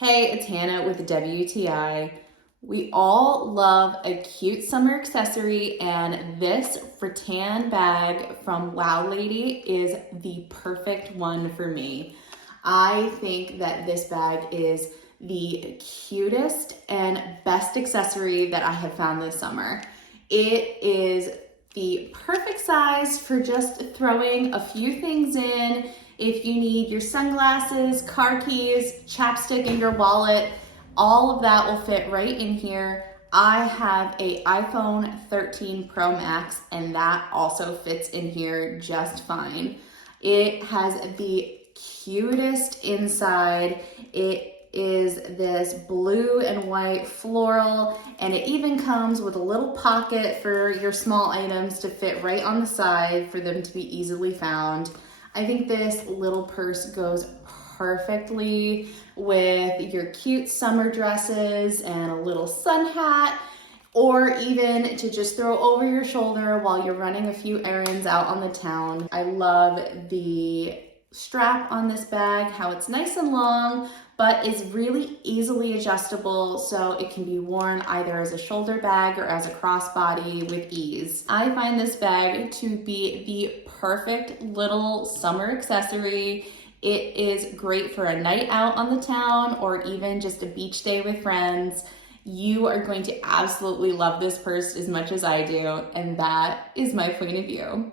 Hey, it's Hannah with the WTI. We all love a cute summer accessory, and this rattan bag from WOWLADY is the perfect one for me. I think that this bag is the cutest and best accessory that I have found this summer. It is the perfect size for just throwing a few things in. If you need your sunglasses, car keys, chapstick in your wallet, all of that will fit right in here. I have a iPhone 13 Pro Max and that also fits in here just fine. It has the cutest inside. It is this blue and white floral, and it even comes with a little pocket for your small items to fit right on the side for them to be easily found. I think this little purse goes perfectly with your cute summer dresses and a little sun hat, or even to just throw over your shoulder while you're running a few errands out on the town. I love the strap on this bag, how it's nice and long, but is really easily adjustable, so it can be worn either as a shoulder bag or as a crossbody with ease. I find this bag to be the perfect little summer accessory. It is great for a night out on the town or even just a beach day with friends. You are going to absolutely love this purse as much as I do, and that is my point of view.